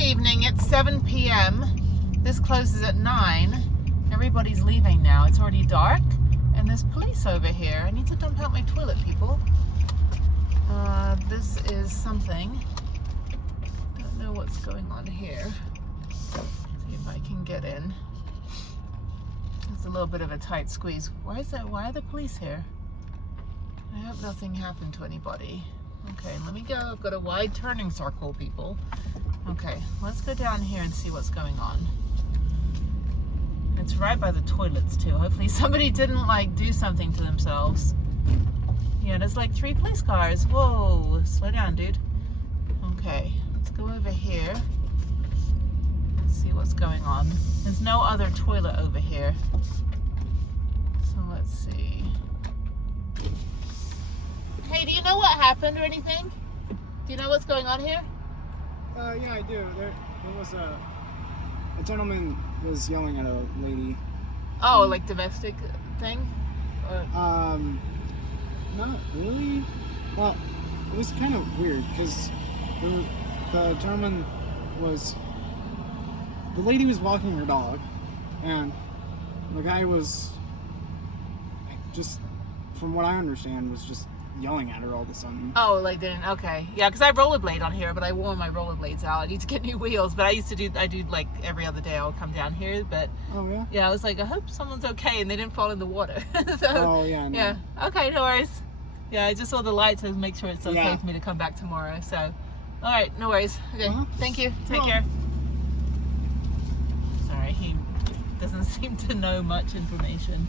evening. It's 7 p.m. This closes at 9. Everybody's leaving now. It's already dark, and there's police over here. I need to dump out my toilet, people. This is something. Don't know what's going on here. See if I can get in. It's a little bit of a tight squeeze. Why are the police here? I hope nothing happened to anybody. Okay, let me go. I've got a wide turning circle, people. Okay, let's go down here and see what's going on. It's right by the toilets too. Hopefully somebody didn't like do something to themselves. Yeah, there's like 3 police cars. Whoa, slow down, dude. Okay, let's go over here. Let's see what's going on. There's no other toilet over here. So let's see. Hey, do you know what happened or anything? Do you know what's going on here? Yeah, I do. There was a gentleman was yelling at a lady. Oh, like domestic thing? Or... Not really. Well, it was kind of weird because the gentleman was, the lady was walking her dog, and the guy was just, from what I understand, was just yelling at her all of a sudden. Oh, like didn't, okay. Yeah, because I rollerblade on here, but I wore my rollerblades out. I need to get new wheels, but I do like every other day I'll come down here, but oh yeah? Yeah, I was like, I hope someone's okay and they didn't fall in the water. So, oh yeah, no. Yeah, okay, no worries. Yeah, I just saw the lights to make sure it's okay Yeah. for me to come back tomorrow, so. All right, no worries. Okay, Thank you, take care. Sorry, he doesn't seem to know much information.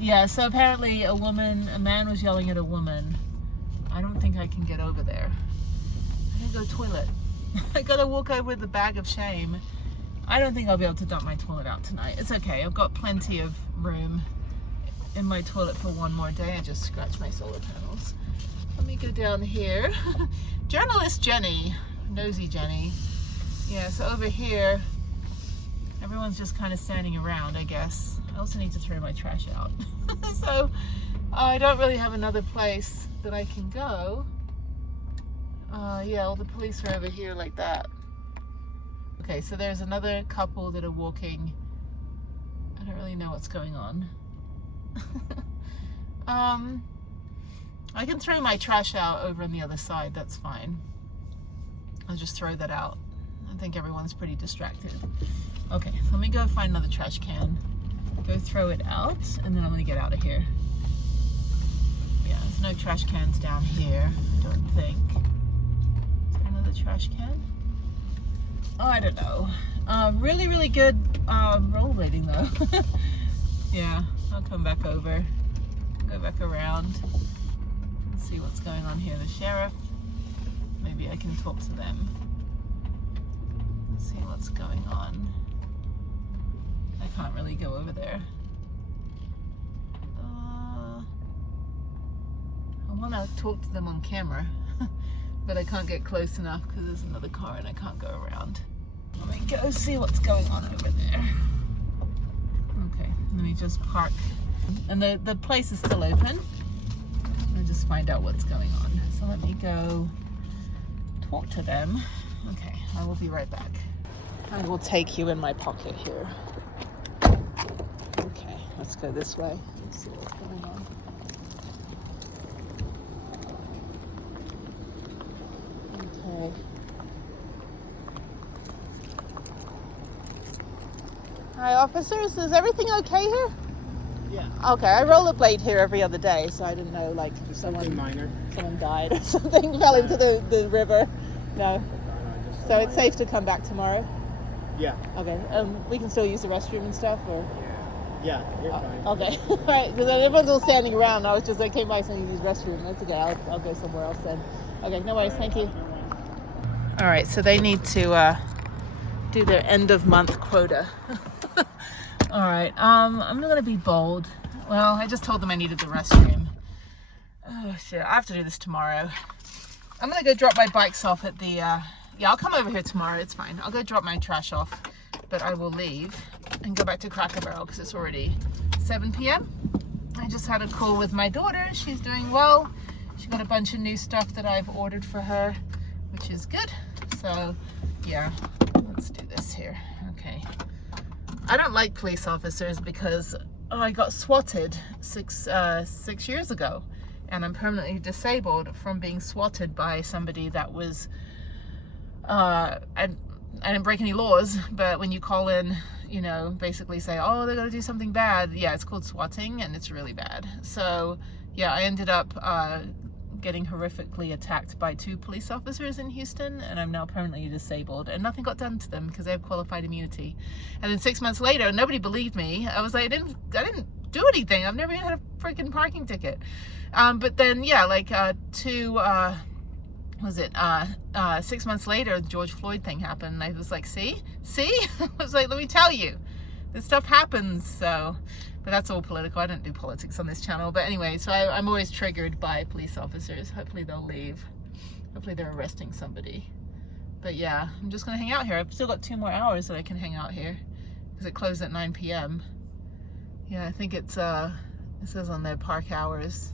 Yeah, so apparently a man was yelling at a woman. I don't think I can get over there. I gotta go toilet. I gotta walk over with the bag of shame. I don't think I'll be able to dump my toilet out tonight. It's okay, I've got plenty of room in my toilet for one more day. I just scratched my solar panels. Let me go down here. Journalist Jennie, nosy Jennie. Yeah, so over here, everyone's just kind of standing around, I guess. I also need to throw my trash out. So I don't really have another place that I can go. Yeah, all the police are over here like that. Okay, so there's another couple that are walking. I don't really know what's going on. I can throw my trash out over on the other side, that's fine. I'll just throw that out. I think everyone's pretty distracted. Okay, so let me go find another trash can, go throw it out, and then I'm gonna get out of here. Yeah, there's no trash cans down here, I don't think. Is there another trash can? Oh, I don't know. Really, really good rollerblading though. Yeah, I'll come back over, go back around, and see what's going on here. The sheriff, maybe I can talk to them. See what's going on. I can't really go over there. I want to talk to them on camera, but I can't get close enough because there's another car and I can't go around. Let me go see what's going on over there. Okay, let me just park. And the place is still open. I'll just find out what's going on. So let me go talk to them. Okay, I will be right back. I will take you in my pocket here. Okay, let's go this way. Let's see what's going on. Okay. Hi, officers. Is everything okay here? Yeah. Okay, I rollerblade here every other day, so I didn't know, like, if someone died or something, fell into the river. No. So it's safe to come back tomorrow? Yeah. Okay. We can still use the restroom and stuff, or? Yeah, you're fine. Okay. All right, because everyone's all standing around. I was just, I came by saying use the restroom. That's okay. I'll go somewhere else then. Okay, no worries. Thank you. All right, so they need to do their end of month quota. All right, I'm gonna be bold. Well, I just told them I needed the restroom. Oh shit, I have to do this tomorrow. I'm gonna go drop my bikes off at the, yeah, I'll come over here tomorrow, it's fine. I'll go drop my trash off, but I will leave and go back to Cracker Barrel because it's already 7 p.m. I just had a call with my daughter. She's doing well. She got a bunch of new stuff that I've ordered for her, which is good. So yeah, let's do this here. Okay. I don't like police officers because I got swatted six years ago, and I'm permanently disabled from being swatted by somebody that was, I didn't break any laws, but when you call in, you know, basically say, oh, they're gonna do something bad. Yeah, it's called swatting, and it's really bad. So yeah, I ended up getting horrifically attacked by 2 police officers in Houston, and I'm now permanently disabled, and nothing got done to them because they have qualified immunity. And then 6 months later, nobody believed me. I was like, I didn't do anything. I've never even had a freaking parking ticket. But then yeah, like 6 months later, the George Floyd thing happened, and I was like, see? I was like, let me tell you, this stuff happens. So, but that's all political. I don't do politics on this channel. But anyway, so I'm always triggered by police officers. Hopefully they'll leave. Hopefully they're arresting somebody. But yeah, I'm just gonna hang out here. I've still got 2 more hours that I can hang out here because it closed at 9 p.m. Yeah, I think it's it says on their park hours.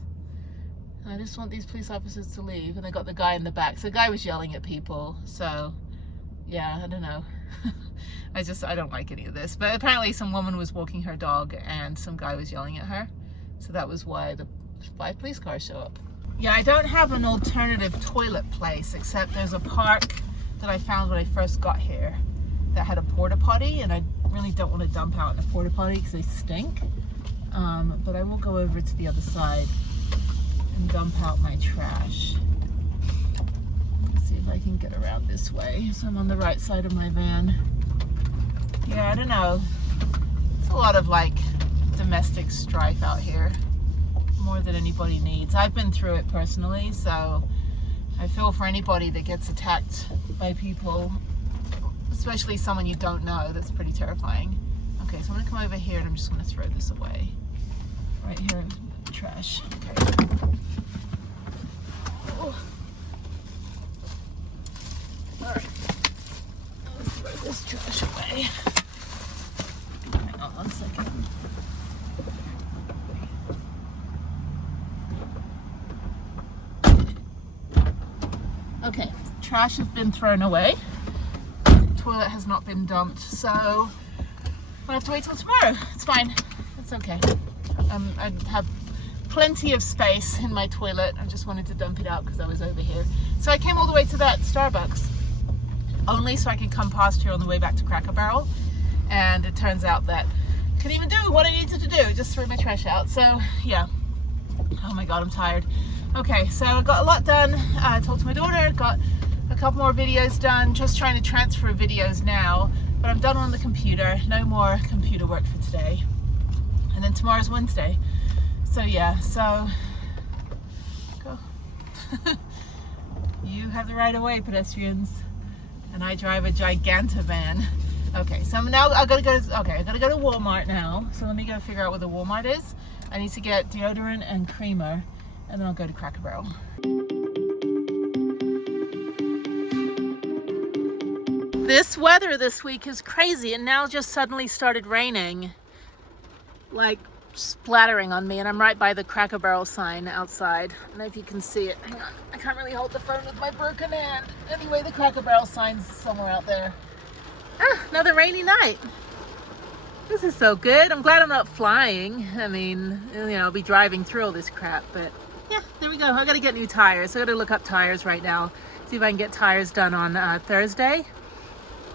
I just want these police officers to leave. And they got the guy in the back. So the guy was yelling at people. So yeah, I don't know. I don't like any of this. But apparently some woman was walking her dog and some guy was yelling at her. So that was why the 5 police cars show up. Yeah, I don't have an alternative toilet place, except there's a park that I found when I first got here that had a porta potty, and I really don't want to dump out in a porta potty because they stink. But I will go over to the other side and dump out my trash. Let's see if I can get around this way. So I'm on the right side of my van. Yeah, I don't know. It's a lot of like domestic strife out here, more than anybody needs. I've been through it personally, so I feel for anybody that gets attacked by people, especially someone you don't know. That's pretty terrifying. Okay, so I'm gonna come over here and I'm just gonna throw this away. Right here, trash. Okay. Oh. All right, let's throw this trash away. Hang on 1 second. Okay, trash has been thrown away. Toilet has not been dumped, so I'm gonna have to wait till tomorrow. It's fine. It's okay. I have plenty of space in my toilet. I just wanted to dump it out because I was over here. So I came all the way to that Starbucks only so I could come past here on the way back to Cracker Barrel. And it turns out that I couldn't even do what I needed to do. Just threw my trash out. So yeah. Oh my God, I'm tired. Okay, so I got a lot done. I talked to my daughter, got a couple more videos done, just trying to transfer videos now, but I'm done on the computer. No more computer work for today. And then tomorrow's Wednesday. So yeah, so go. You have the right of way, pedestrians. And I drive a Gigantavan. Okay, so now I gotta go to Walmart now. So let me go figure out where the Walmart is. I need to get deodorant and creamer, and then I'll go to Cracker Barrel. This weather this week is crazy, and now just suddenly started raining, like splattering on me, and I'm right by the Cracker Barrel sign outside. I don't know if you can see it. Hang on, I can't really hold the phone with my broken hand. Anyway, the Cracker Barrel sign's somewhere out there. Ah, another rainy night. This is so good. I'm glad I'm not flying. I mean, you know, I'll be driving through all this crap, but yeah, there we go. I gotta get new tires. I gotta look up tires right now, see if I can get tires done on Thursday.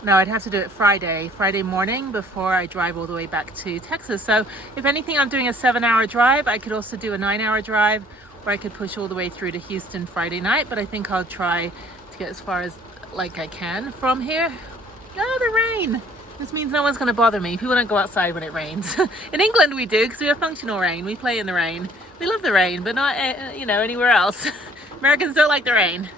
No, I'd have to do it Friday morning before I drive all the way back to Texas. So if anything, I'm doing a 7-hour drive. I could also do a 9-hour drive, or I could push all the way through to Houston Friday night, but I think I'll try to get as far as like I can from here. Oh, the rain. This means no one's going to bother me. People don't go outside when it rains. In England we do, because we have functional rain. We play in the rain. We love the rain, but not, you know, anywhere else. Americans don't like the rain.